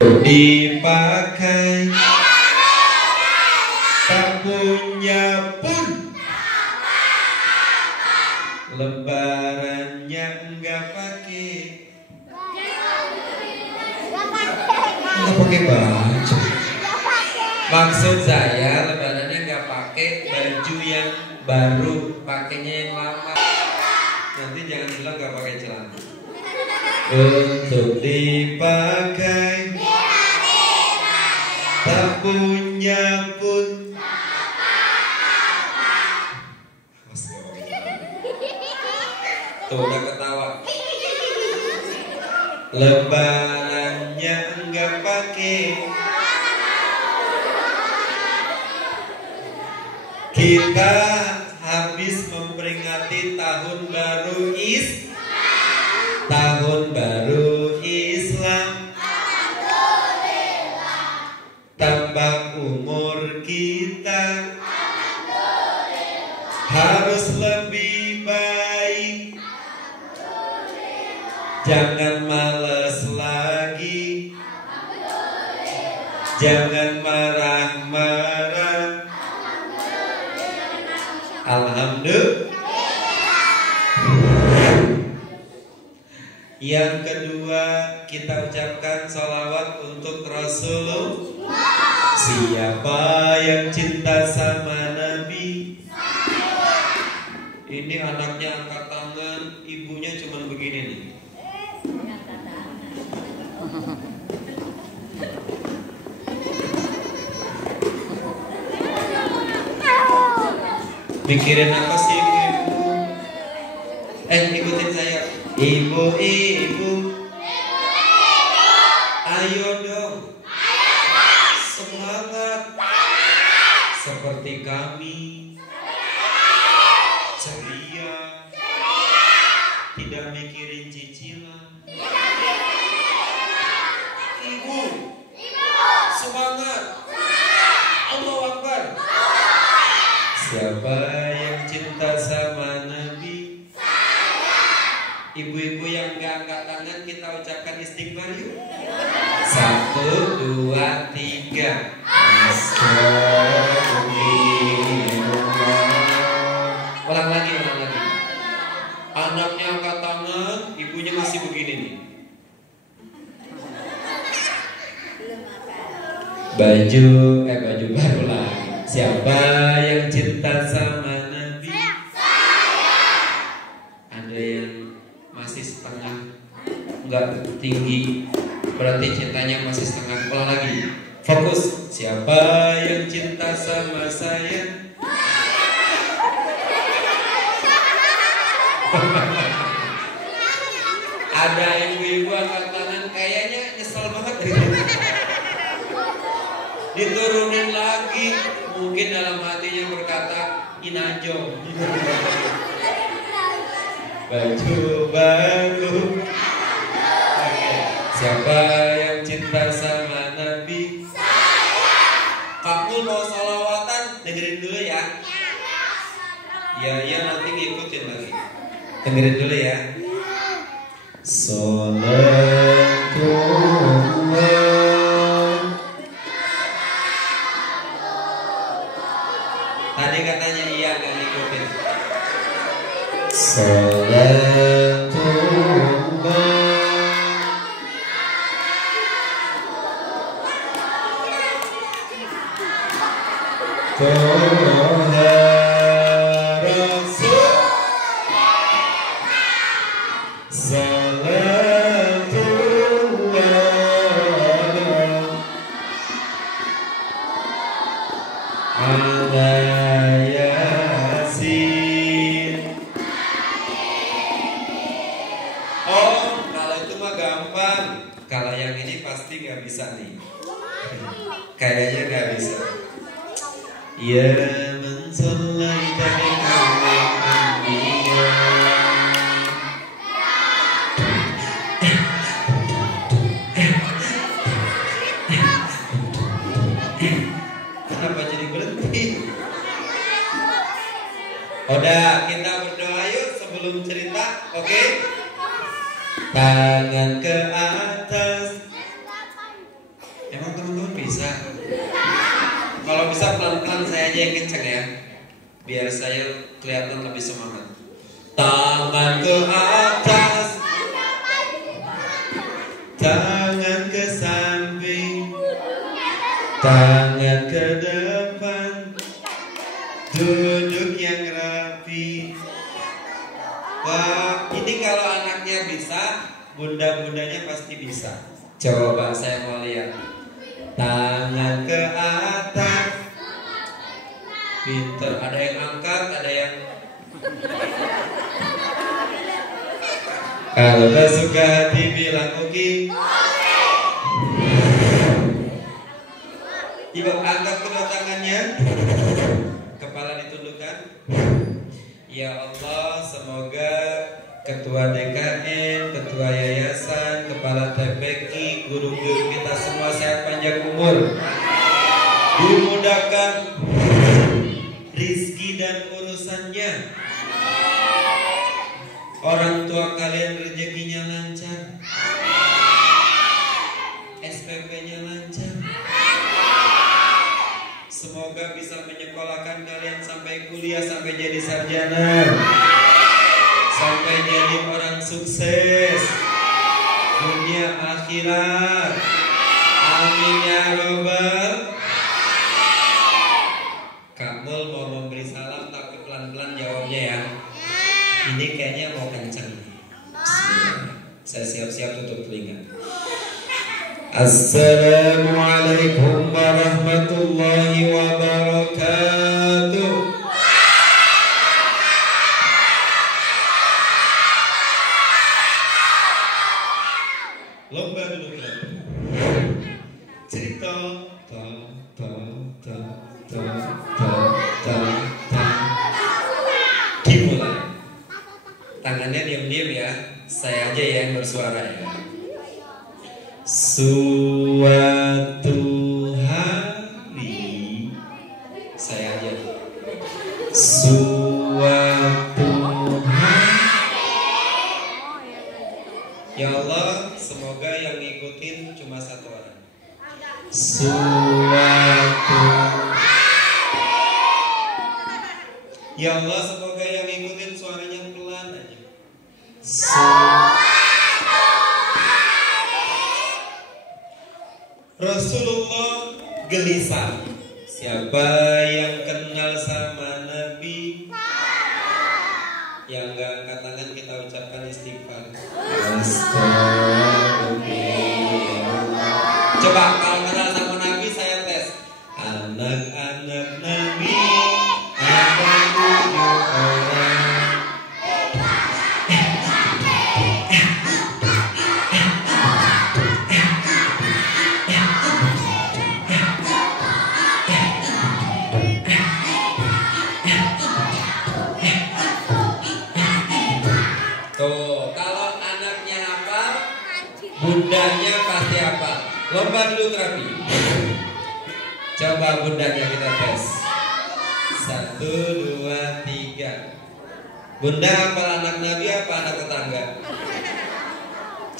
dipakai, tak punya pun. Lebarannya enggak pakai, enggak pakai baju. Maksud saya lebarannya enggak pakai baju yang baru, pakainya yang lama. Nanti jangan bilang enggak pakai celana. Untuk dipakai, tak punya pun. Tuh udah ketawa. Lebarannya enggak pakai, kita habis memperingati tahun baru Islam. Tambah umur kita, harus lebih baik. Jangan males lagi, jangan marah-marah. Alhamdulillah. Yang kedua, kita ucapkan sholawat untuk Rasulullah. Siapa yang cinta sama Nabi? Ini anaknya angkat tangan, ibunya cuman begini nih. Mikirin apa sih ibu-ibu? Ikutin saya. Ibu-ibu, ayo dong, semangat seperti kami, ceria, tidak mikirin cicilan. Ibu, semangat, Allahu Akbar. Siapa yang cinta sama Nabi? Ibu-ibu yang gak angkat tangan, kita ucapkan istighfar yuk. 1, 2, 3. Astagfirullah. Ulang lagi. Anaknya angkat tangan, ibunya masih begini nih. Baju baru lagi. Siapa yang cinta sama Nabi? Ada yang masih setengah, enggak tinggi, berarti cintanya masih setengah. Ulang lagi, fokus. Siapa yang cinta sama saya? Ada ibu-ibu angkat tangan, kayaknya nyesel banget. Diturunin lagi, mungkin dalam hatinya berkata inajo. Baju baru. Siapa yang cinta sama Nabi? Kamu mau salawatan, dengerin dulu ya. Ya nanti ngikutin lagi. Dengerin dulu ya. Salatullah. Tadi katanya iya, gak ngikutin. Salatullah. Toha Rasul. Salatullah ala Yasin. Oh, kalau itu mah gampang. Kalau yang ini pasti gak bisa nih. Kayaknya gak bisa. Ya man sallaita min al-anbiya. Kenapa jadi berhenti? Udah, kita berdoa yuk sebelum cerita, oke? Tangan ke atas, Emang teman-teman bisa? Kalau bisa pelan-pelan saya aja yang kenceng ya, biar saya kelihatan lebih semangat. Tangan ke atas, tangan ke samping, tangan ke depan, duduk yang rapi. Wah, ini kalau anaknya bisa, bunda-bundanya pasti bisa. Coba saya mau lihat. Tangan ke atas, pinter. Ada yang angkat, ada yang. Kalau tak suka hati bilang oke. Ibu angkat kedua tangannya, kepala ditundukkan. Ya Allah, semoga ketua DKN, ketua yayasan, kepala TPI, guru-guru kita semua sehat panjang umur, dimudahkan rizki dan urusannya. Orang tua kalian rezekinya lancar, SPP-nya lancar. Semoga bisa menyekolahkan kalian sampai kuliah, sampai jadi sarjana, sampai jadi orang sukses dunia akhirat. Amin ya robbal. Kak Mul mau memberi salam tapi pelan-pelan jawabnya ya. Ini kayaknya mau kenceng. Bismillah. Saya siap-siap tutup telinga. Assalamualaikum warahmatullahi wabarakatuh. Lomba dulu kan. Cerita dimulai. Tangannya diam-diam ya. Saya aja yang bersuara ya. Suatu hari, saya aja. Suatu hari, ya Allah, semoga yang ngikutin cuma satu orang. Suatu, ya Allah, semoga yang ngikutin suaranya pelan aja. Rasulullah gelisah. Siapa yang kenal sama Nabi? Yang gak angkat tangan kita ucapkan istighfar. Astagfirullah. Coba kalau kenal sama Nabi saya tes. Anak-anak Nabi ada 7 orang. Tuh, kalau anaknya apa, bundanya pasti apa. Lomba dulu terapi. Coba bundanya kita tes. 1, 2, 3. Bunda apa anak Nabi apa anak tetangga?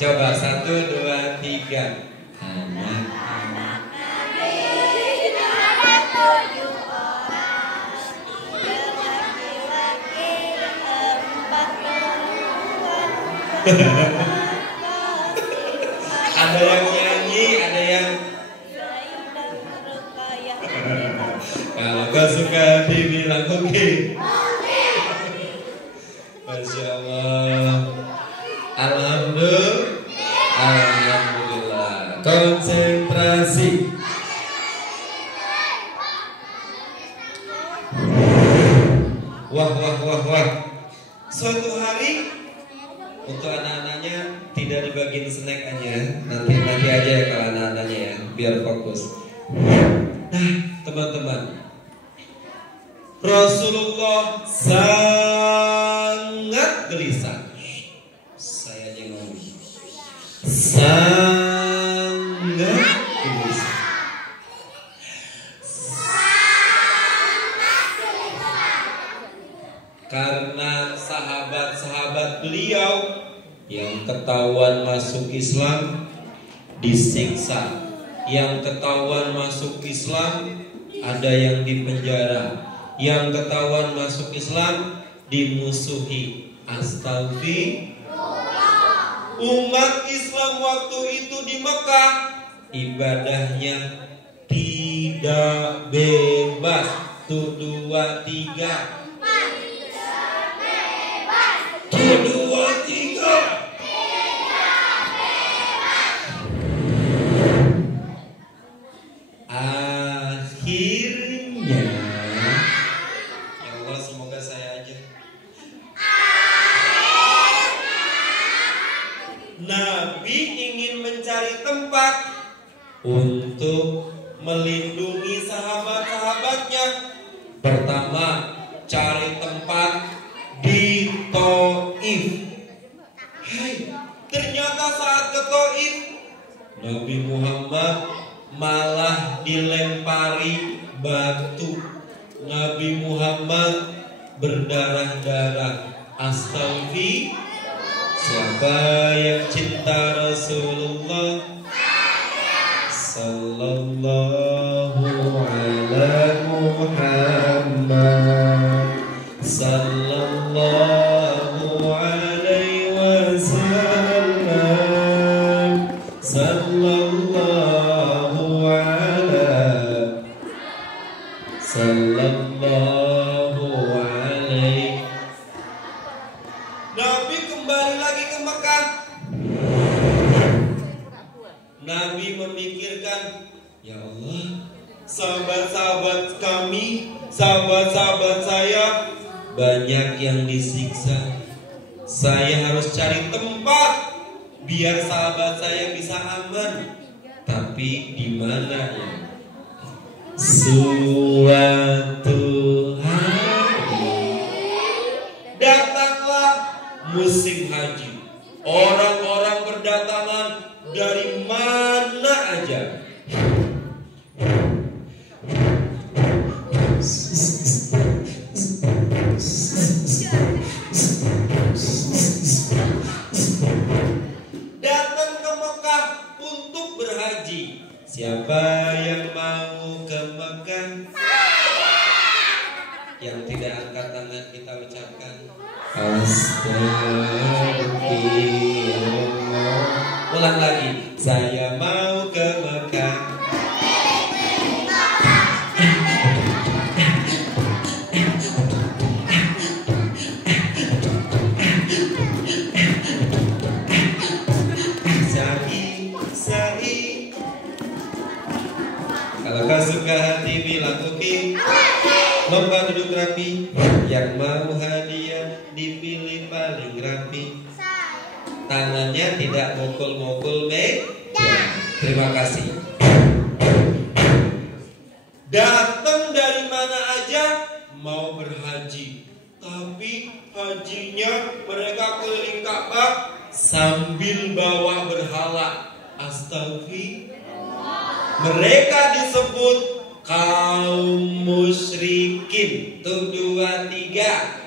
Coba 1, 2, 3. Anak-anak Nabi ada 7 orang. Laki-laki 4 perempuan. Ada yang nyanyi, ada yang kalau gak suka dibilang oke. Masya Allah. Alhamdulillah. Konsentrasi. Wah. Suatu hari untuk anak-anaknya tidak dibagiin snack aja. Nanti aja ya kalau anak-anaknya ya, biar fokus. Nah, teman-teman, Rasulullah sangat gelisah. Saya aja ngomong. Sangat gelisah. Karena sahabat-sahabat beliau yang ketahuan masuk Islam disiksa, Yang ketahuan masuk Islam ada yang dipenjara. Yang ketahuan masuk Islam dimusuhi. Astagfirullah. Umat Islam waktu itu di Mekah ibadahnya tidak bebas. Tuh 2, 3. Tuh 2, 3. Akhirnya, ya Allah, semoga saya aja. Nabi ingin mencari tempat untuk melindungi sahabat-sahabatnya. Pertama, cari tempat di Taif. Hai, ternyata saat ke Taif, Nabi Muhammad malah dilempari batu. Nabi Muhammad berdarah-darah. Astagfirullah. Siapa yang cinta Rasulullah sallallahu ala Muhammad sallallahu alaihi wasallam sallallahu alaihi. Nabi kembali lagi ke Mekah. Nabi memikirkan, ya Allah, sahabat-sahabat kami, sahabat-sahabat saya banyak yang disiksa. Saya harus cari tempat biar sahabat saya bisa aman. Tapi di mana ya? Suatu hari datanglah musim haji. Orang-orang berdatangan dari mana aja. Datang ke Mekah untuk berhaji. Siapa yang mau ke Mekah? Yang tidak angkat tangan kita ucapkan Astagfirullah. Ulang lagi. Saya mau ke Mekah. Sa'i. Kalau kau suka hati bilang oke. Lomba duduk rapi. Yang mau hadiah dipilih paling rapi. Tangannya tidak mukul-mukul Terima kasih. Datang dari mana aja mau berhaji, tapi hajinya mereka keliling Ka'bah sambil bawa berhala. Astagfirullah. Mereka disebut kaum musyrikin. Tuh 2, 3.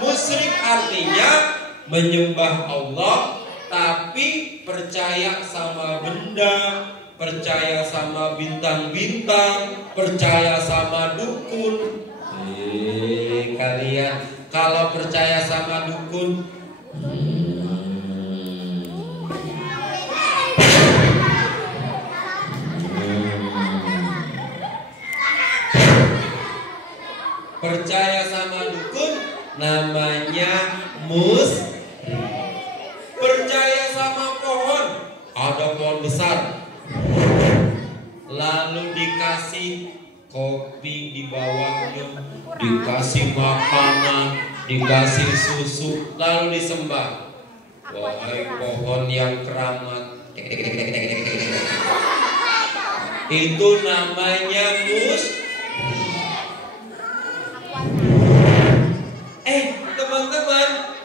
Musyrik artinya menyembah Allah tapi percaya sama benda, percaya sama bintang-bintang, percaya sama dukun. Kalian kalau percaya sama dukun, percaya sama dukun namanya percaya sama pohon. Ada pohon besar, lalu dikasih kopi di bawahnya, dikasih makanan, dikasih susu, lalu disembah. Wahai pohon yang keramat, itu namanya teman-teman,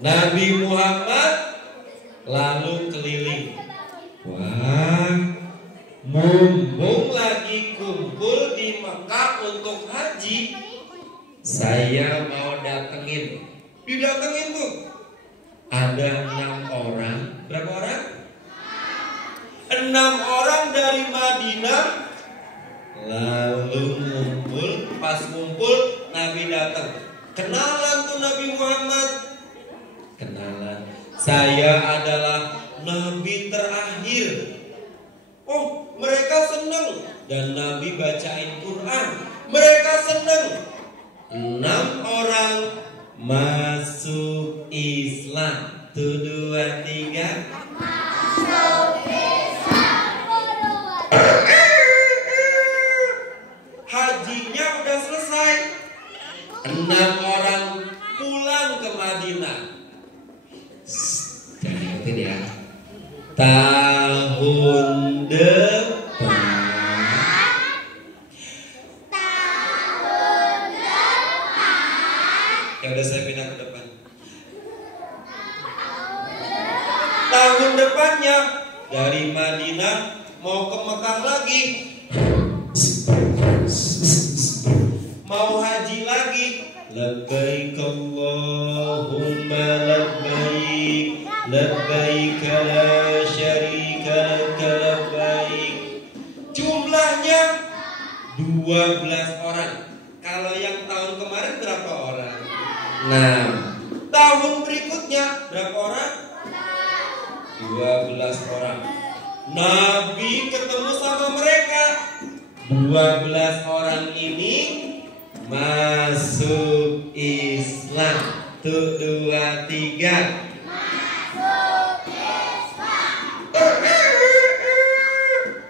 Nabi Muhammad lalu keliling. Wah, mumpung lagi kumpul di Mekah untuk haji, saya mau datengin. Didatengin tuh ada 6 orang. Berapa orang? 6 orang dari Madinah lalu ngumpul. Pas ngumpul Nabi datang. Kenalan tuh Nabi Muhammad. Kenalan. Saya adalah Nabi terakhir. Oh, mereka senang. Dan Nabi bacain Quran. Mereka senang. 6 orang masuk Islam. 1, 2, 3. Masuk Islam. Hajinya udah selesai. 6 orang pulang ke Madinah. Jangan ikutin ya. Tahun depan. Ya udah saya pindah ke depan. Tahun depannya dari Madinah mau ke Mekah lagi. Mau haji lagi. Labbaik Allahumma labbaik. Labbaik la syarika laka labbaik. Jumlahnya 12 orang. Kalau yang tahun kemarin berapa orang? Nah, tahun berikutnya berapa orang? 12 orang. Nabi ketemu sama mereka. 12 orang ini masuk Islam. 1, 2, 3. Masuk Islam.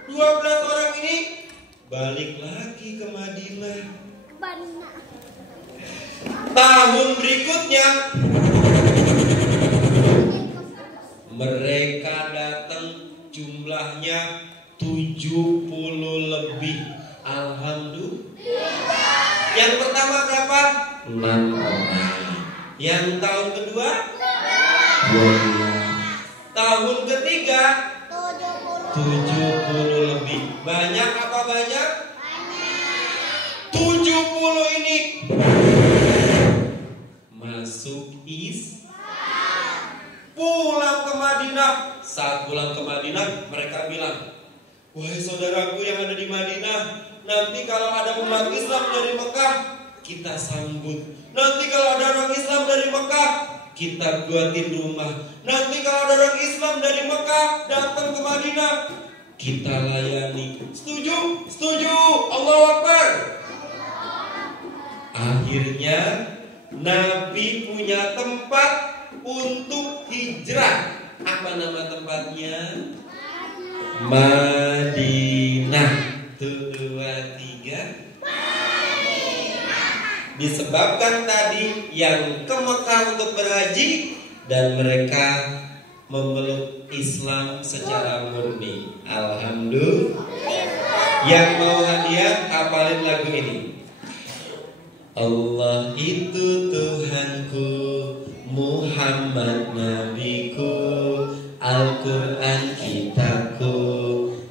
12 orang ini balik lagi ke Madinah. Tahun berikutnya mereka datang, jumlahnya 70 lebih. Alhamdulillah. Yang pertama berapa? 6 orang. Yang tahun kedua 12. Tahun ketiga 70 lebih. Banyak apa banyak? 70 ini masuk Islam. Pulang ke Madinah. Saat pulang ke Madinah, mereka bilang, wahai saudaraku yang ada di Madinah, nanti kalau ada umat Islam dari Mekah, kita sambut. Nanti kalau ada orang Islam dari Mekah, kita buatin rumah. Nanti kalau ada orang Islam dari Mekah datang ke Madinah, kita layani. Setuju? Setuju. Allahu Akbar. Akhirnya Nabi punya tempat untuk hijrah. Apa nama tempatnya? Madinah. 1, 2, 3. Disebabkan tadi yang ke Mekah untuk berhaji dan mereka memeluk Islam secara murni. Alhamdulillah. Yang mau hadiah hafalin lagu ini. Allah itu Tuhanku, Muhammad Nabiku, Al-Quran kitabku,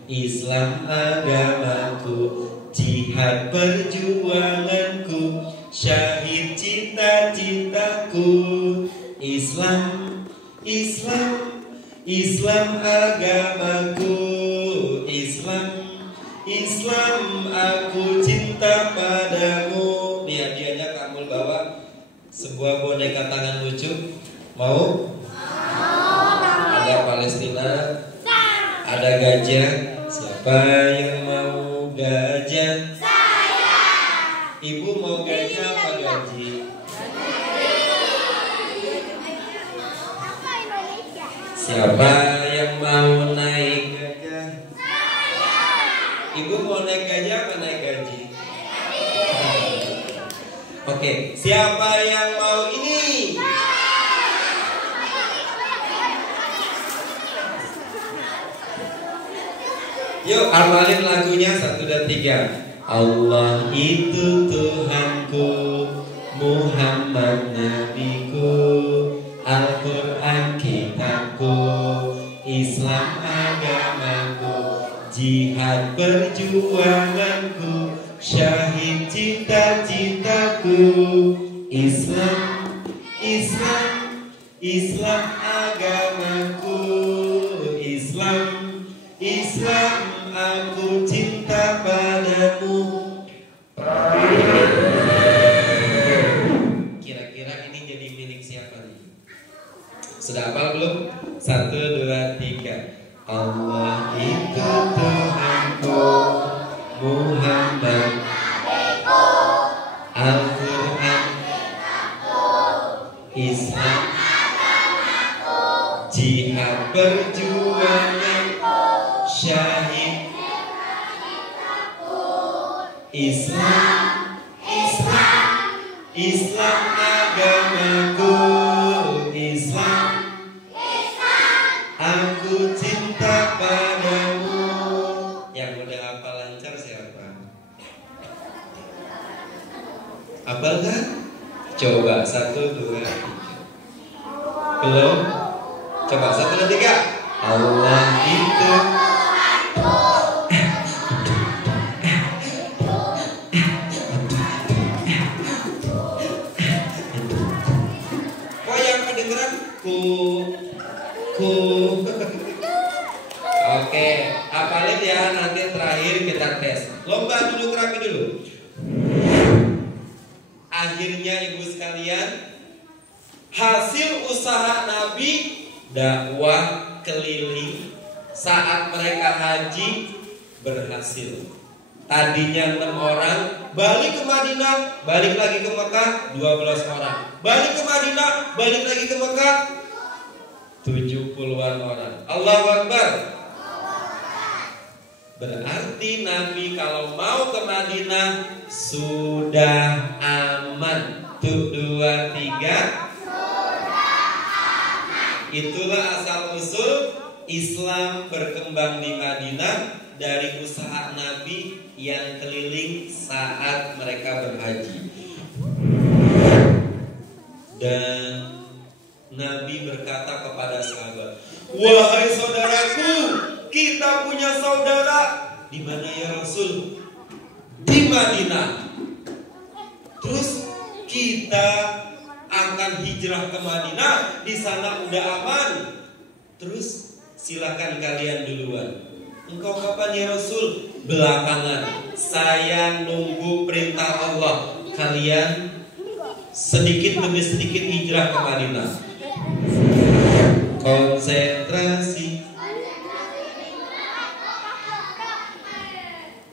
Islam agamaku, jihad perjuanganku, syahid cita-citaku. Islam, Islam, Islam agamaku, Islam, Islam aku cinta padamu. Nih hadiahnya kamu bawa sebuah boneka tangan lucu. Mau? Ada Palestina, ada gajah. Siapa yang mau gajah? Saya. Ibu mau gajah apa gaji? Siapa yang mau naik gajah? Saya. Ibu mau naik gajah apa naik gaji? Oke, siapa yang mau ini? Yuk, hafalin lagunya 1, 2, 3. Allah itu Tuhanku, Muhammad Nabiku, Al-Quran kitabku, Islam agamaku, jihad perjuanganku, syahid cita-citaku. Islam, Islam, Islam agamaku, Islam, Islam, aku cinta padamu. Kira-kira ini jadi milik siapa nih? Sudah hafal belum? 1, 2, 3. Allah itu Tuhanku, Muhammad Al-Quran, Islam, jihad perjuangan, syahid, Islam, Islam agamaku, Islam, aku cinta padamu. Yang udah hafal lancar siapa? Hafal kan? Coba 1, 2, 3. Belum? Coba 1, 2, 3. Allah itu kok yang kedengeran ku. Oke, hafalin ya, nanti terakhir kita tes. Lomba duduk rapi dulu. Akhirnya ibu sekalian, hasil usaha Nabi dakwah keliling saat mereka haji berhasil. Tadinya 6 orang, balik ke Madinah, balik lagi ke Mekah 12 orang. Balik ke Madinah, balik lagi ke Mekah 70-an orang. Allahu Akbar. Berarti Nabi kalau mau ke Madinah sudah aman. 1, 2, 3. Itulah asal usul Islam berkembang di Madinah dari usaha Nabi yang keliling saat mereka berhaji. Dan Nabi berkata kepada sahabat, "Wahai saudaraku, kita punya saudara." Di mana ya Rasul? Di Madinah. Terus kita akan hijrah ke Madinah, di sana udah aman. Terus silakan kalian duluan. Engkau kapan ya Rasul? Belakangan. Saya nunggu perintah Allah. Kalian sedikit demi sedikit hijrah ke Madinah. Konsentrasi.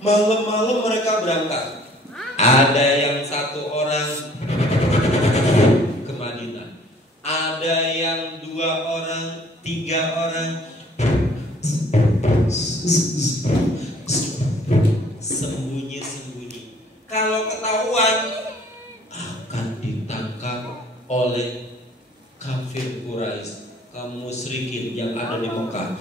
Malam-malam mereka berangkat. Ada yang 1 orang ke Madinah, ada yang 2 orang, 3 orang. Sembunyi-sembunyi. Kalau ketahuan akan ditangkap oleh kafir Quraisy, kaum musyrikin yang ada di Mekah.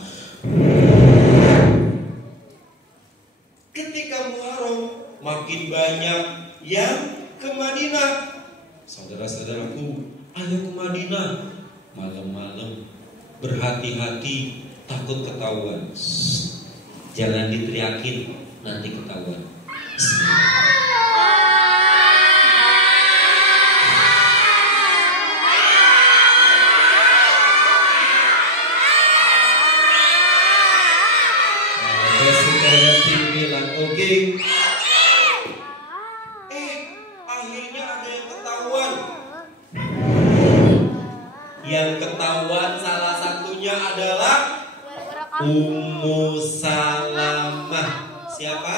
Ketika Muharram makin banyak yang ke Madinah. Saudara-saudaraku, ayo ke Madinah. Malam-malam berhati-hati, takut ketahuan. Jangan diteriakin, nanti ketahuan. Akhirnya ada yang ketahuan. Yang ketahuan salah satunya adalah Ummu Salamah. Siapa?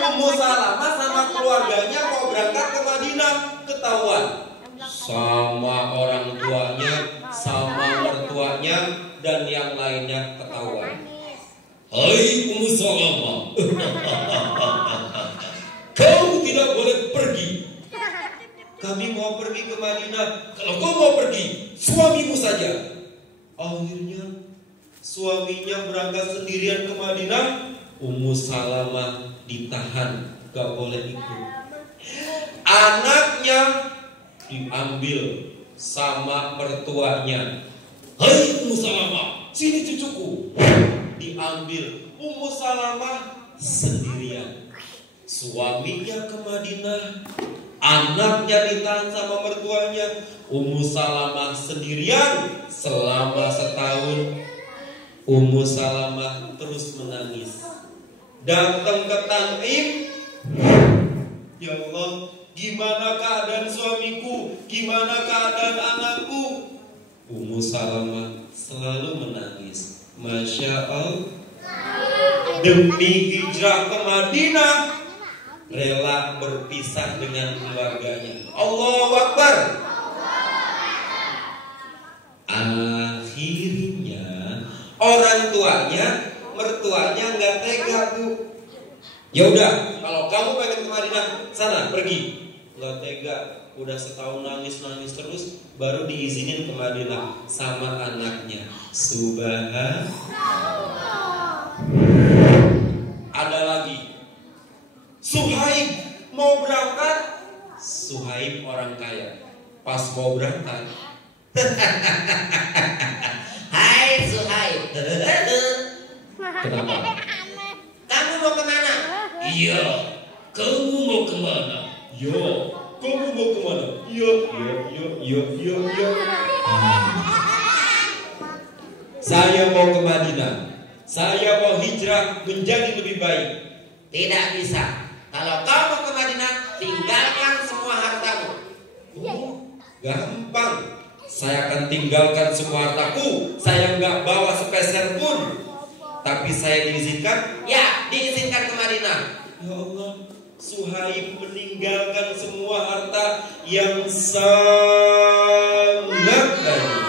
Ummu Salamah sama keluarganya mau berangkat ke Madinah, ketahuan sama orang tuanya, sama mertuanya, dan yang lainnya ketahuan. Hai Ummu Salamah, kau tidak boleh pergi. Kami mau pergi ke Madinah. Kalau kau mau pergi, suamimu saja. Akhirnya suaminya berangkat sendirian ke Madinah. Ummu Salamah ditahan, gak boleh ikut. Anaknya diambil sama mertuanya. Hai Ummu Salamah, sini cucuku. Diambil. Ummu Salamah sendirian. Suaminya ke Madinah, anaknya ditahan sama mertuanya. Ummu Salamah sendirian selama setahun. Ummu Salamah terus menangis. Datang ke Taim, ya Allah, gimana keadaan suamiku? Gimana keadaan anakku? Ummu Salamah selalu menangis. Masya Allah, demi hijrah ke Madinah, rela berpisah dengan keluarganya. Allahu Akbar. Akhirnya orang tuanya, mertuanya nggak tega, Bu. Ya udah, kalau kamu pengen ke Madinah, sana pergi. Nggak tega, udah setahun nangis terus, baru diizinin ke Madinah sama anaknya. Subhanallah. Ada lagi, Suhaib mau berangkat. Suhaib orang kaya, pas mau berangkat, hai Suhaib. Kenapa? Kamu mau kemana? Iya. Kamu mau kemana? Iya. Kamu mau kemana? Iya. Saya mau ke Madinah. Saya mau hijrah menjadi lebih baik. Tidak bisa. Kalau kau mau ke Madinah, tinggalkan semua hartamu. Oh, gampang. Saya akan tinggalkan semua hartaku. Saya nggak bawa sepeser pun. Tapi saya diizinkan? Ya, diizinkan ke Madinah. Ya Allah, Suhaib meninggalkan semua harta yang sangat banyak.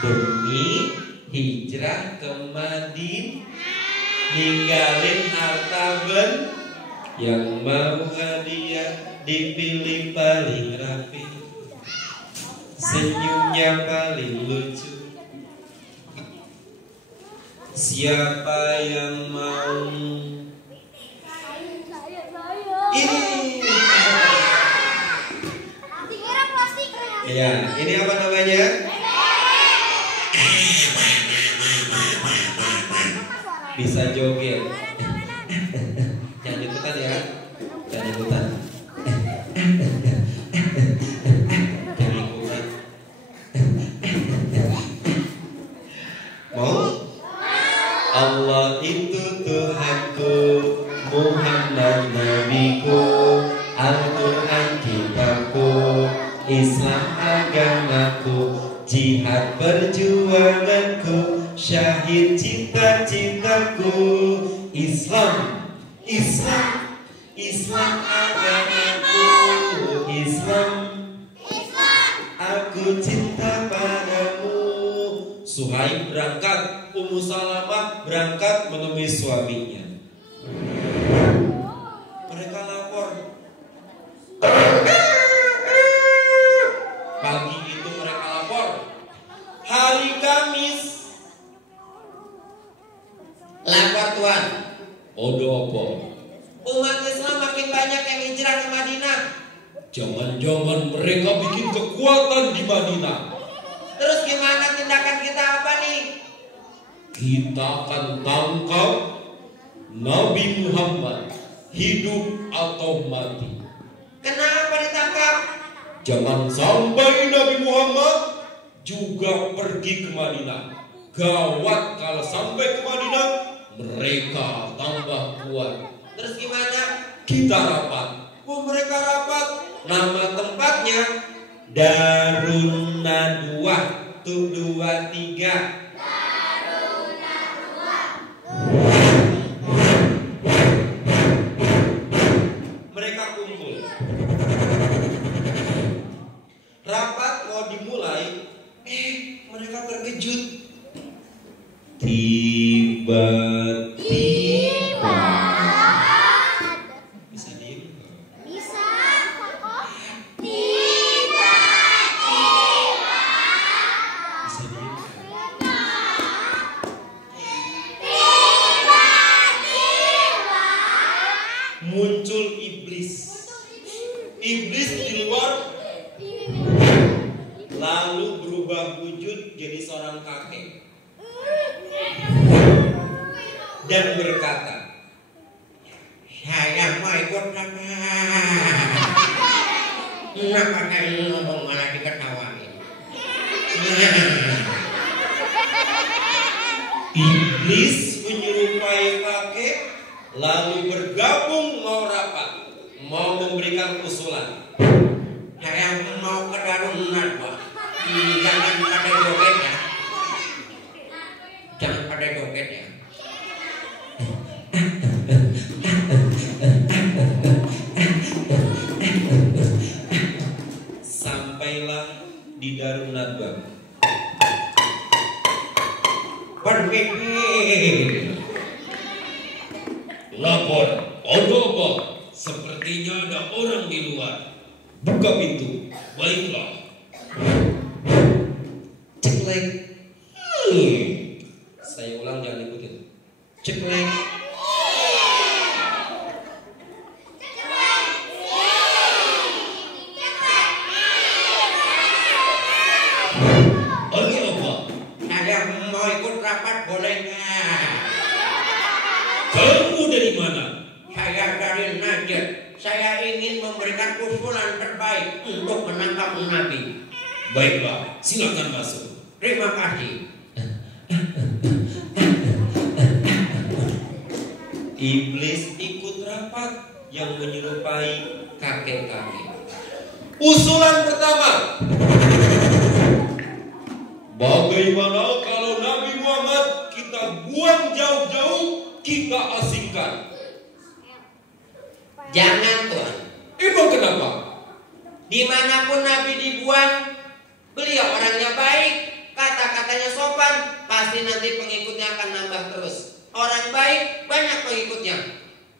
Demi hijrah ke Madinah, ninggalin harta yang mau hadiah dipilih paling rapi, senyumnya paling lucu. Siapa yang mau? Ini. Ya, ini apa namanya? Bisa joget. Jangan ikutan ya. Jangan ikutan. Jangan ikutan. Mau? Allah itu Tuhanku, Muhammad nabiku, Al-Quran kitabku, Islam agamaku, jihad perjuanganku, syahid cita-citaku. Islam, Islam, Islam agamaku, Islam, aku cinta padamu. Suhaib berangkat, Ummu Salamah berangkat menemui suaminya. Mereka lapor. Pagi itu mereka lapor, hari Kamis. Lapor Tuhan. Odo apa? Umat Islam makin banyak yang hijrah ke Madinah. Jangan-jangan mereka bikin kekuatan di Madinah. Terus gimana tindakan kita apa nih? Kita akan tangkap Nabi Muhammad, hidup atau mati. Kenapa ditangkap? Jangan sampai Nabi Muhammad juga pergi ke Madinah. Gawat kalau sampai ke Madinah, mereka tambah kuat. Terus gimana? Kita rapat. Oh, mereka rapat. Nama tempatnya Darun Nadwah. Tuh 2, 3. Mereka kumpul. Rapat mau dimulai, mereka terkejut. Tiba-tiba bisa diem? Bisa. Tiba-tiba bisa diem? Tiba-tiba muncul iblis. Iblis di luar, lalu berubah wujud jadi seorang kakek dan berkata, saya mau ikut sama. Kenapa kalian ngomong malah diketawain? Iblis menyerupai kakek, lalu bergabung mau rapat, mau memberikan usulan. Saya mau ke darurat, Pak. Jangan pada joget ya. Jangan pada joget ya. Sampailah di Darun Nadwa. Berpikir. Lapor, apa? Sepertinya ada orang di luar. Buka pintu. Baiklah. Ceklek. Saya ulang, jangan ikutin. Ceklek. Saya mau ikut rapat, boleh nggak? Kamu dari mana? Saya dari Najd. Saya ingin memberikan usulan terbaik untuk menangkap Nabi. Baiklah, silakan masuk. Terima kasih. Iblis ikut rapat yang menyerupai kakek-kakek. Usulan pertama, bagaimana kalau Nabi Muhammad kita buang jauh-jauh, kita asingkan? Jangan, Tuhan. Emang kenapa? Dimanapun Nabi dibuang, beliau orangnya baik, kata-katanya sopan, pasti nanti pengikutnya akan nambah terus. Orang baik banyak pengikutnya.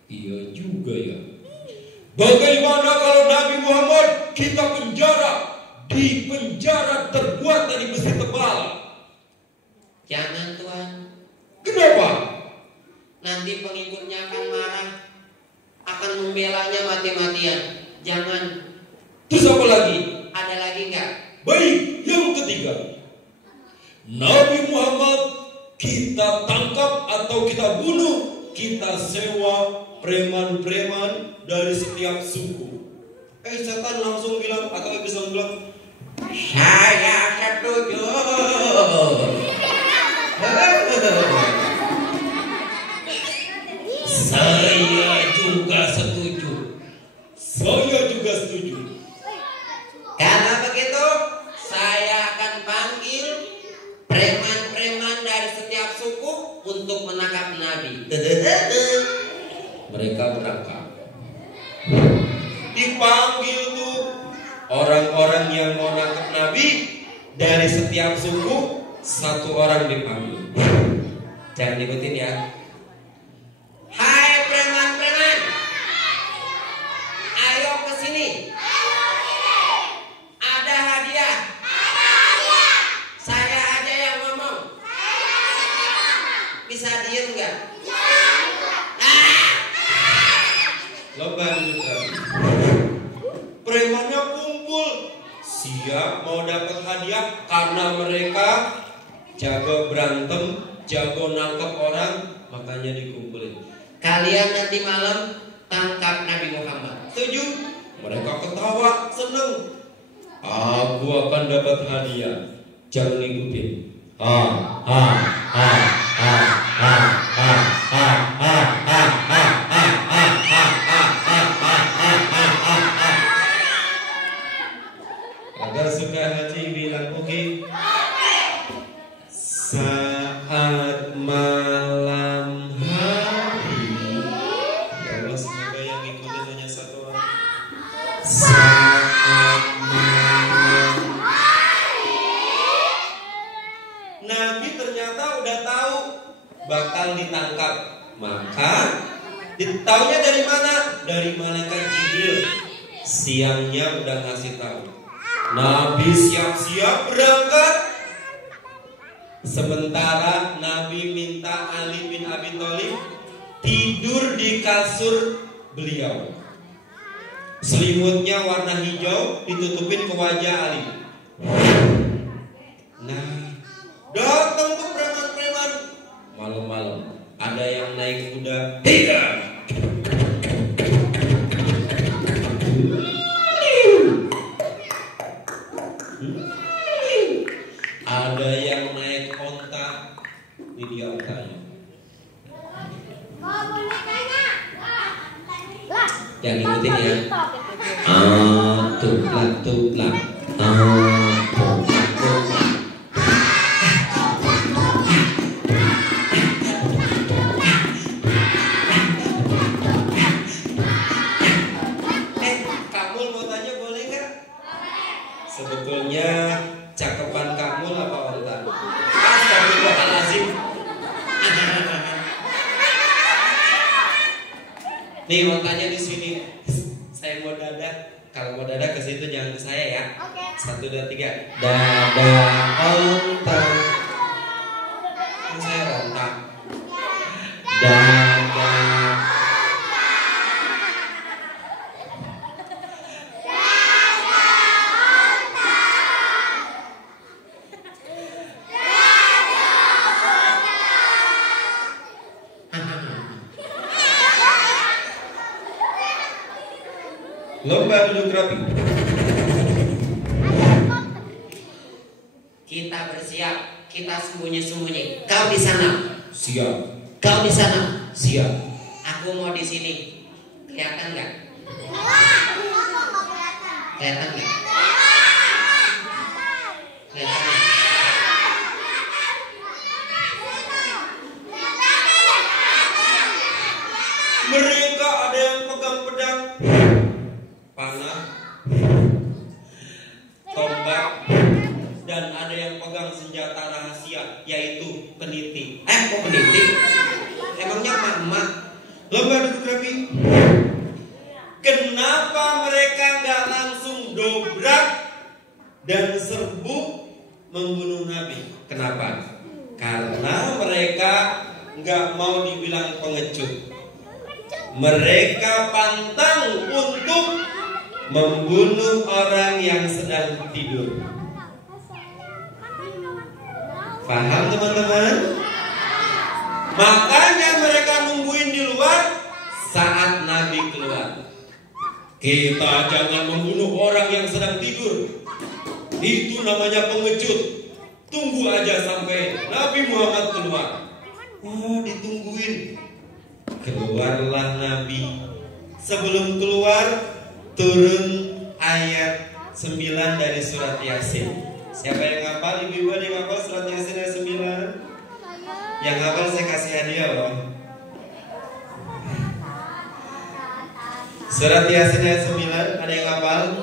Iya juga ya. Bagaimana kalau Nabi Muhammad kita penjara, di penjara terbuat dari besi tebal? Jangan, Tuhan. Kenapa? Nanti pengikutnya akan marah, akan membelanya mati-matian. Jangan. Terus apa lagi? Ada lagi nggak? Baik, yang ketiga, Nabi Muhammad kita tangkap atau kita bunuh, kita sewa preman-preman dari setiap suku. Setan langsung bilang, atau iblis langsung bilang, Saya setuju. saya juga setuju. Saya juga setuju. Karena begitu, saya akan panggil preman-preman dari setiap suku untuk menangkap Nabi. Mereka berangkat. Dipanggil tuh orang-orang yang mau nangkap Nabi dari setiap suku, satu orang dipanggil. Jangan ikutin ya. Hai preman-preman, ayo ke sini. Ada hadiah. Saya aja yang ngomong. Bisa diem nggak? Lomba duduk rapi. Premannya kumpul, siap mau dapat hadiah karena mereka jago berantem, jago nangkep orang, makanya dikumpulin. Kalian nanti malam tangkap Nabi Muhammad. Setuju? Mereka ketawa, seneng. Aku akan dapat hadiah. Jangan ikutin. Agar suka hati bilang oke. Saat malam hari, ya Allah, semoga yang ngikutin hanya satu orang. Saat malam Nabi ternyata udah tahu bakal ditangkap, maka ditahunya dari mana? Dari malaikat Jibril. Siangnya udah ngasih tahu. Nabi siap-siap berangkat. Sementara Nabi minta Ali bin Abi Thalib tidur di kasur beliau. Selimutnya warna hijau ditutupin ke wajah Ali. Nah, datang tuh preman-preman malam-malam. Ada yang naik kuda, tidak. Ada yang naik onta. Ini dia ontanya. Jangan ikutin ya. Tuklak tuklak. Tuklak tuklak. Kamu mau tanya boleh nggak? Sebetulnya cakepan kamu apa onta? Astagfirullahaladzim. Nih ontanya di sini. Saya mau dadah. Kalau mau dadah ke situ jangan ke saya ya. Oke. 1, 2, 3. Dadah onta. Kan saya onta. Dadah. Lomba duduk rapi. Kita bersiap, kita sembunyi-sembunyi. Kau di sana, Siap. kau di sana. Siap. Aku mau di sini. Kelihatan nggak? Kelihatan nggak? Kelihatan nggak? Mereka ada yang pegang pedang, panah, tombak, dan ada yang pegang senjata rahasia, yaitu peniti. Kok peniti? Emangnya mama? Lomba duduk rapi. Kenapa mereka nggak langsung dobrak dan serbu membunuh Nabi? Kenapa? Karena mereka nggak mau dibilang pengecut. Mereka pantang untuk membunuh orang yang sedang tidur. Paham teman-teman? Makanya mereka nungguin di luar saat Nabi keluar. Kita jangan membunuh orang yang sedang tidur. Itu namanya pengecut. Tunggu aja sampai Nabi Muhammad keluar. Oh, ditungguin. Keluarlah Nabi. Sebelum keluar turun ayat 9 dari surat Yasin. Siapa yang hafal? Ibu-ibu ada yang hafal surat Yasin ayat 9? Yang hafal saya kasih hadiah loh. Surat Yasin ayat 9 ada yang hafal?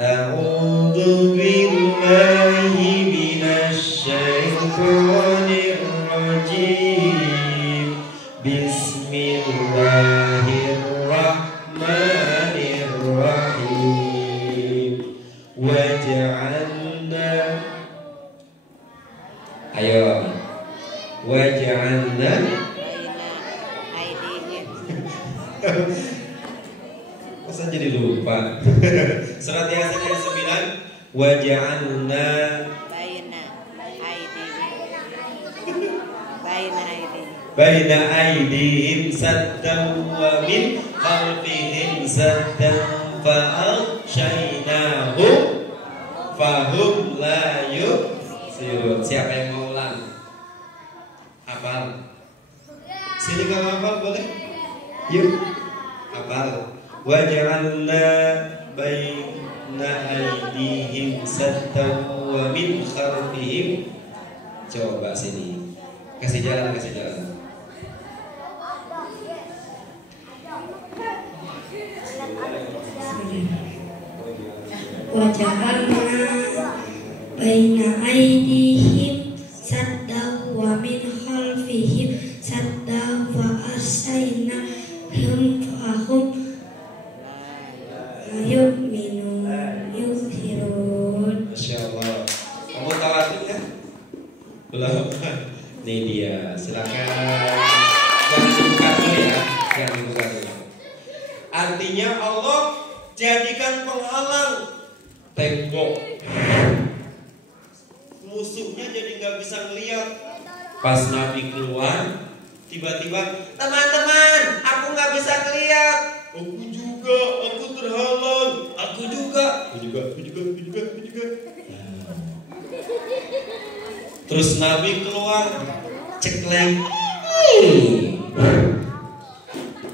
A'udzu billahi minasy syaithanir rajim. Bismillahirrahmanirrahim. Waj'alna. Ayo. Waj'alna. Masa jadi lupa. Surat Yasin ayat 9. Waj'alna baina aydihim saddan wa min khalfihim saddan fa'aghshaynahum fahum la yubsirun. Siapa yang mau ulang? Hafal. Sini kalau hafal boleh? Yuk. Hafal. Waj'alna baina aydihim saddan wa min khalfihim. Coba sini. Kasih jalan, kasih jalan. Waj'alna baina aydihim saddan wa min khalfihim saddan wa arsaynahum fahum la yu'minun. Masya Allah. Kamu tahu artinya? Belum. Ini dia. Silakan. Jangan dibuka dulu ya. Jangan dibuka dulu. Artinya Allah jadikan penghalang tembok. Musuhnya jadi nggak bisa ngeliat. Pas Nabi keluar, tiba-tiba, teman-teman, aku nggak bisa ngeliat. Aku juga, aku terhalang. Aku juga. Terus Nabi keluar, cekleng.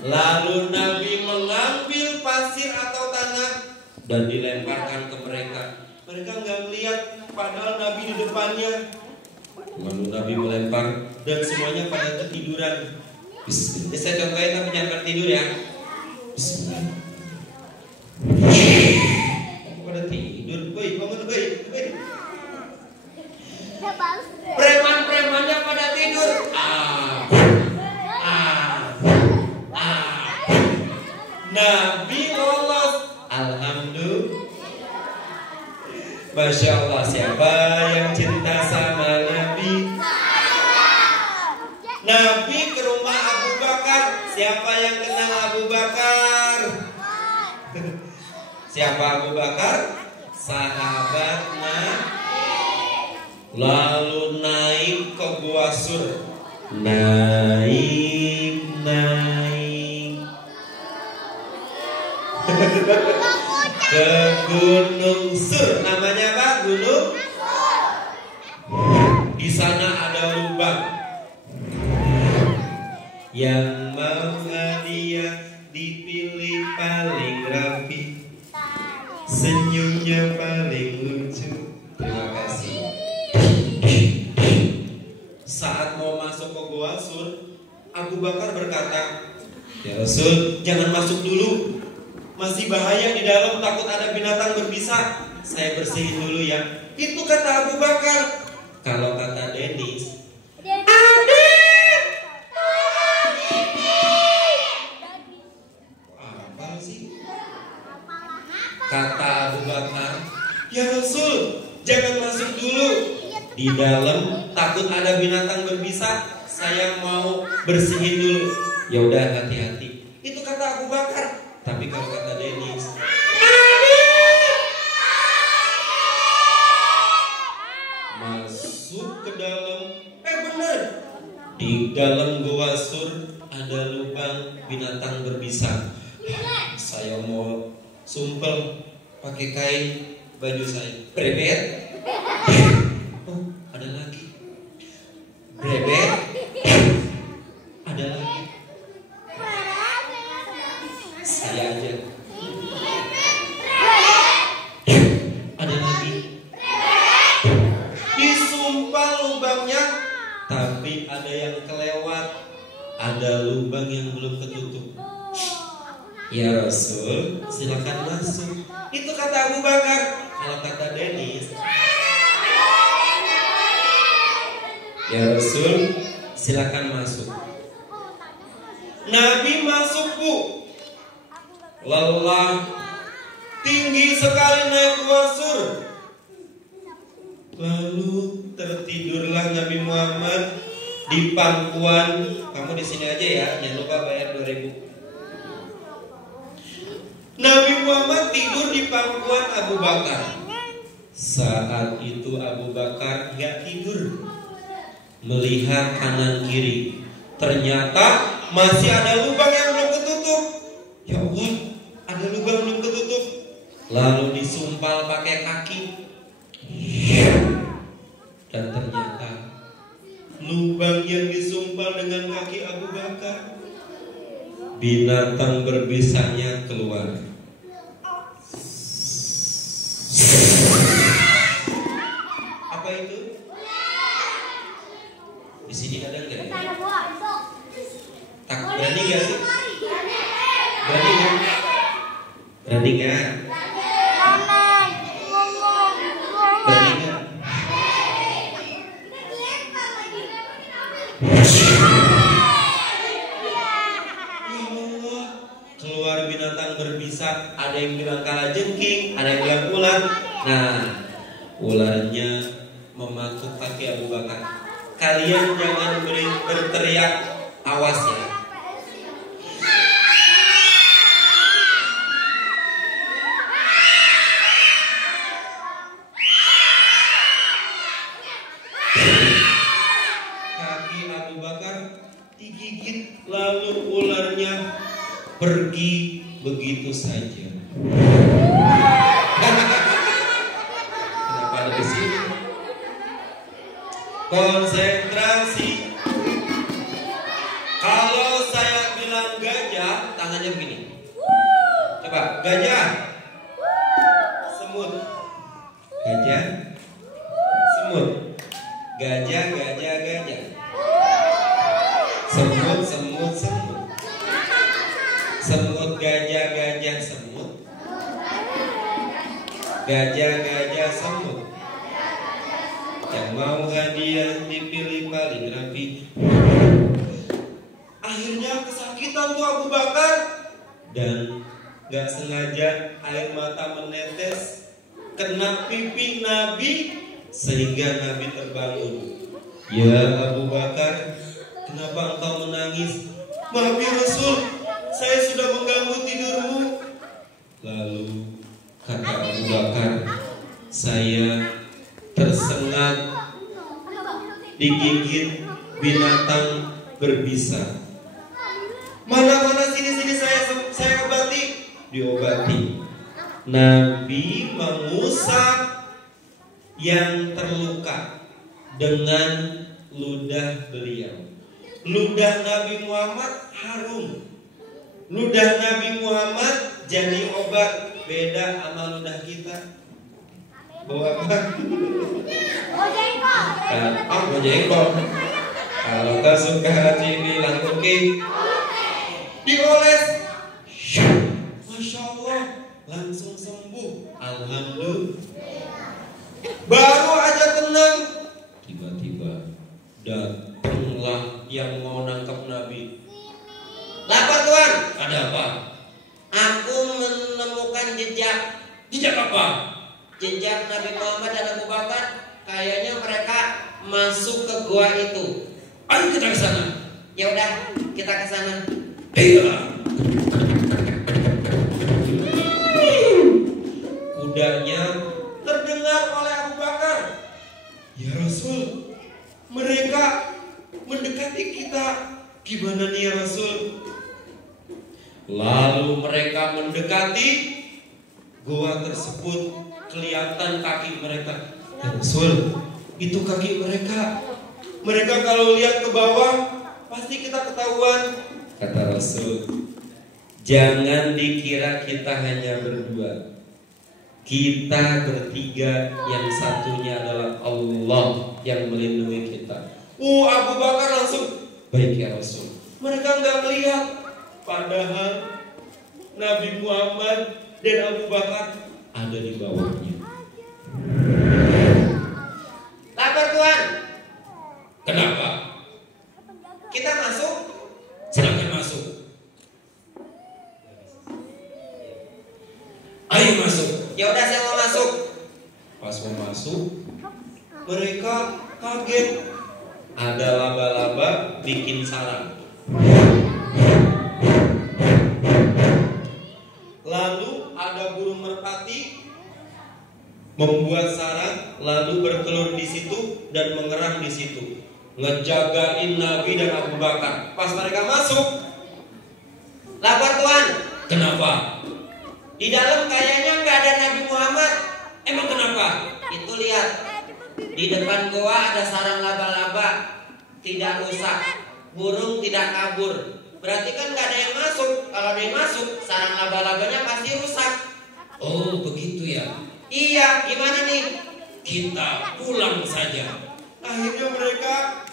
Lalu Nabi mengambil pasir atau tanah dan dilemparkan ke mereka. Mereka nggak lihat, padahal Nabi di depannya. Lalu Nabi melempar dan semuanya pada ketiduran. Bismillah. Saya contohin Nabi nyamper tidur ya. Bismillah. Pada tidur, woi bangun woi. Preman-premannya pada tidur. Nabi lolos. Alhamdulillah. Masya Allah, siapa yang cinta sama Nabi? Nabi ke rumah Abu Bakar. Siapa yang kenal Abu Bakar? Siapa Abu Bakar? Sahabatnya. Lalu naik ke Gua Sur. Naik ke Gunung Sur. Namanya apa? Gunung Sur. Di sana ada lubang. Yang mau hadiah dipilih paling rapi, senyumnya paling lucu. Terima kasih. Saat mau masuk ke Gua Sur, Abu Bakar berkata, "Ya Rasul, jangan masuk dulu. Masih bahaya di dalam, takut ada binatang berbisa. Saya bersihin dulu ya." Itu kata Abu Bakar. Kalau kata Dennis, apa sih? Kata Abu Bakar, "Ya Rasul, jangan masuk dulu. Di dalam takut ada binatang berbisa. Saya mau bersihin dulu." Ya udah, hati-hati. Itu kata Abu Bakar. Tapi kalau kata Dennis, masuk ke dalam. Bener. Di dalam Gua Sur ada lubang binatang berbisa. Saya mau sumpel pakai kain baju saya. Brebet. Oh, ada lagi. Brebet. Ada lagi. Saya aja. Ada lagi. Disumpal lubangnya, tapi ada yang kelewat. Ada lubang yang belum ketutup. Ya Rasul, silakan masuk. Itu kata Abu Bakar. Kalau kata Dennis, ya Rasul, silakan masuk. Nabi masuk, Bu. Lelah, tinggi sekali naik Gua Sur. Lalu tertidurlah Nabi Muhammad di pangkuan. Kamu di sini aja ya, jangan lupa bayar 2.000. Nabi Muhammad tidur di pangkuan Abu Bakar. Saat itu Abu Bakar gak tidur, melihat kanan kiri. Ternyata masih ada lubang yang belum ketutup. Ya Allah, ada lubang belum ketutup. Lalu disumpal pakai kaki. Dan ternyata lubang yang disumpal dengan kaki Abu Bakar, binatang berbisanya keluar. Apa itu? Di sini ada enggak ya? Tak berani enggak sih? Berani enggak? Berani enggak? Berani enggak? Keluar binatang berbisa. Ada yang bilang kalajengking, ada yang bilang ular. Nah, ularnya mematuk kaki Abu Bakar. Kalian jangan berteriak, awas ya. Kaki Abu Bakar digigit, lalu ularnya pergi begitu saja. Kenapa ada di sini? Konsentrasi. Kalau saya bilang gajah, tangannya begini. Coba, gajah. Semut. Gajah. Semut. Gajah, gajah, gajah. Semut, semut, semut. Semut, gajah, gajah, semut. Gajah, gajah, semut. Yang mau hadiah dipilih paling rapi. Akhirnya kesakitan tuh Abu Bakar. Dan gak sengaja air mata menetes kena pipi Nabi sehingga Nabi terbangun. Ya Abu Bakar, kenapa engkau menangis? Maaf ya Rasul, saya sudah mengganggu tidurmu. Lalu kata Abu Bakar, saya tersengat digigit binatang berbisa. Mana sini saya obati. Diobati. Nabi mengusap yang terluka dengan ludah beliau. Ludah Nabi Muhammad harum. Ludah Nabi Muhammad jadi obat. Beda sama ludah kita. Bawa apa? Mau jengkol. Kalau tak suka hati bilang oke. Dioles. Masya Allah, langsung sembuh. Alhamdulillah. Baru aja tenang, tiba-tiba datanglah yang mau nangkap Nabi. Lapor Tuan. Ada apa? Aku menemukan jejak. Jejak apa? Jejak Nabi Muhammad dan Abu Bakar. Kayaknya mereka masuk ke gua itu. Ayo kita ke sana. Ya udah, kita ke sana. Iya. Kudanya terdengar oleh Abu Bakar. Ya Rasul, mereka mendekati kita. Gimana nih ya Rasul? Lalu mereka mendekati gua tersebut, kelihatan kaki mereka. Ya Rasul, itu kaki mereka. Mereka kalau lihat ke bawah pasti kita ketahuan. Kata Rasul, jangan dikira kita hanya berdua. Kita bertiga, yang satunya adalah Allah yang melindungi kita. Abu Bakar langsung, baik ya Rasul. Mereka nggak melihat, padahal Nabi Muhammad dan Abu Bakar ada di bawahnya. Lapor Tuan. Kenapa? Kita masuk. Silakan masuk. Ayo masuk. Ya udah, saya mau masuk. Pas mau masuk, mereka kaget. Ada laba-laba bikin sarang. Lalu ada burung merpati membuat sarang, lalu bertelur di situ dan mengerang di situ, ngejagain Nabi dan Abu Bakar. Pas mereka masuk, Lapor Tuan. kenapa? Di dalam kayaknya nggak ada Nabi Muhammad. Emang kenapa? Itu lihat, di depan goa ada sarang laba-laba, tidak rusak, burung tidak kabur. Berarti kan nggak ada yang masuk. Kalau ada yang masuk, sarang laba-labanya pasti rusak. Oh begitu ya. Iya, gimana nih? Kita pulang saja. Akhirnya mereka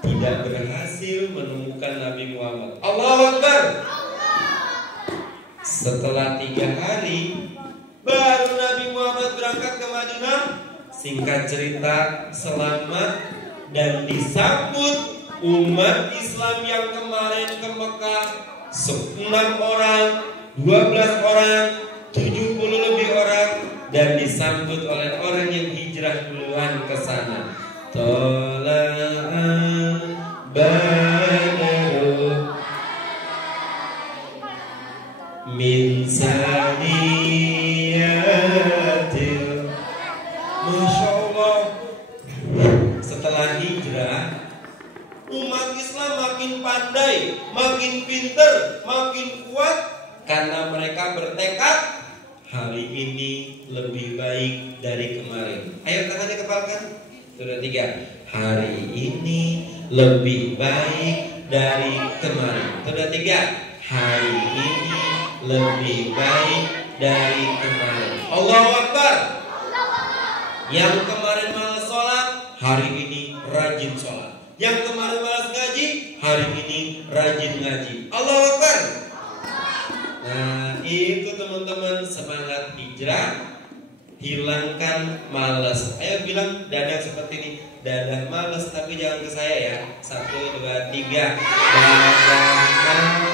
tidak berhasil menemukan Nabi Muhammad. Allahu Akbar. Setelah 3 hari baru Nabi Muhammad berangkat ke Madinah. Singkat cerita, selamat dan disambut umat Islam yang kemarin ke Mekah 6 orang, 12 orang, 70 lebih orang, dan disambut oleh orang yang hijrah duluan ke sana. Tola'a badru min saniyatil. Masya Allah. Setelah hijrah, umat Islam makin pandai, makin pinter, makin kuat, karena mereka bertekad hari ini lebih baik dari kemarin. Ayo tangannya kepalkan. Sudah 3. Hari ini lebih baik dari kemarin. Sudah 3. Hari ini lebih baik dari kemarin. Allahu Akbar. Yang kemarin malas sholat, hari ini rajin sholat. Yang kemarin malas ngaji, hari ini rajin ngaji. Allahu Akbar. Nah, itu teman-teman semangat hijrah. Hilangkan malas. Ayo bilang dadah seperti ini. Dadah malas, tapi jangan ke saya ya. 1, 2, 3. Dadah malas.